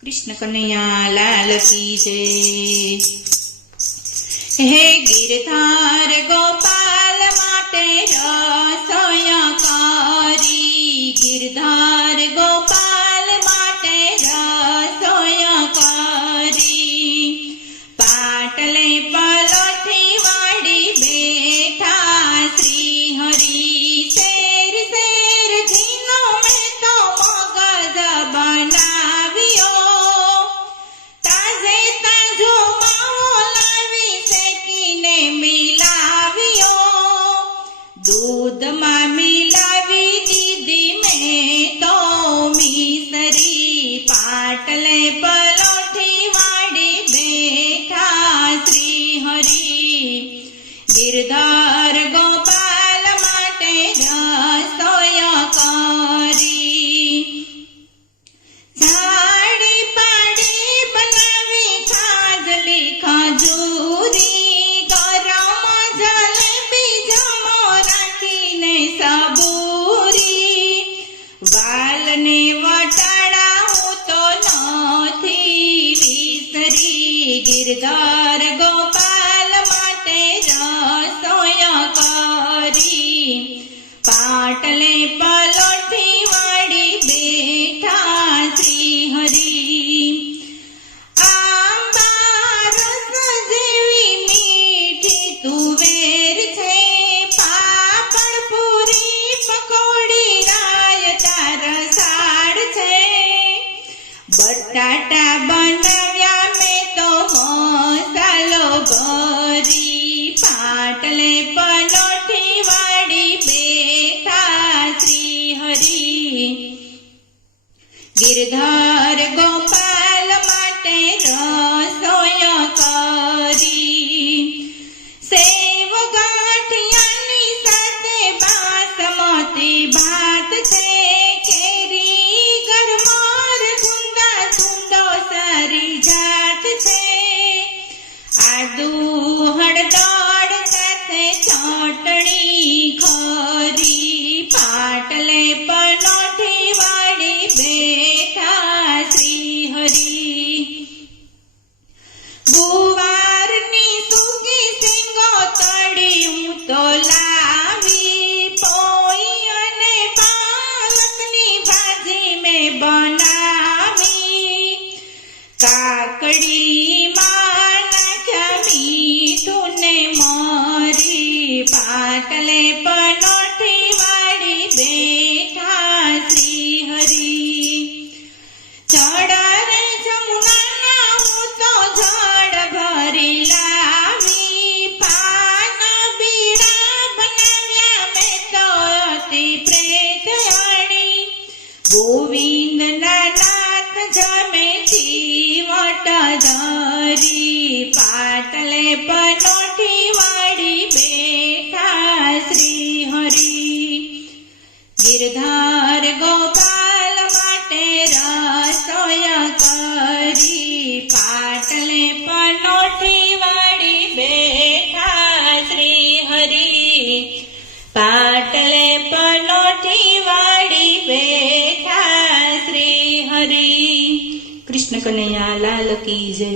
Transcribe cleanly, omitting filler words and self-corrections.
કૃષ્ણ કનૈયા લાલ કી જય। હે ગિરધાર ગોપાલ માટે રસોઈ કરી, ગિરધાર ગોપાલ માટે રસોઈ કરી। પાટલે પલોઠી વાળી બેઠા શ્રી હરિ, શેર શેર ઝીનો મેં તો મગજ બનાવ્યો। તાજે તાજો માવો લાવી શેકીને મિલાવ્યો, દૂધમાં મિલાવી દીધી મેં તો મિસરી। પાટલે પલોઠી વાળી બેઠા શ્રી હરિ, ગિરધાર ગોપાલ માટે રસોઈ કરી। ઝાડી પાડી બનાવી ખાજલી ખજૂરી, ગરમ જલેબી જમો રાખીને સબૂરી। વાલને વટાડા હું તો નથી વિસરી, ગિરધાર ગોપાલ માટે રસોઈ કરી। પાટલે પલોઠી વાળી બેઠા શ્રી હરિ, આંબા રસ જેવી મીઠી તુવેર છે। પાપડ પૂરી પકોડી રાયતા રસાળ છે। બટાટા બનાવ્યા મેં તો મસાલો ભરી, પાટલે પલોઠી વાળી બેઠા શ્રી હરિ, ગિરધાર ગોપાલ માટે રસોઈ કરી। સેવ ગાંઠિયાની સાથે બાસમતી ભાત છે। કેરી ગરમાર ગુંદા સુંદો સારી જાત છે। આદુ હળદર સાથે ચટણી ખરી, પાટલે પલોઠી વાળી બેઠા શ્રી હરિ, ગુવારની સૂકી શીંગો તળી હું તો લાવી। પોઈ અને પાલકની ભાજી મેં બનાવી। કાકડીમાં નાખ્યા મીઠું ને મરી, પાટલે પલોઠી વાળી બેઠા શ્રી હરિ, ચડારે જમુનાના હું તો જળ ભરી લાવી। પાન બીડા બનાવ્યા મેં તો અતિ પ્રેત અણી, ગોવિંદના નાથ જમે ચીવટ ધરી। પાટલે પલોઠી વાળી બેઠા શ્રી હરિ, ગિરધાર ગોપાલ માટે રસોઈ કરી। પાટલે પલોઠી વાળી બેઠા શ્રી હરિ, પાટલે પલોઠી વાળી બેઠા શ્રી હરિ। કૃષ્ણ કનૈયા લાલ કી જય।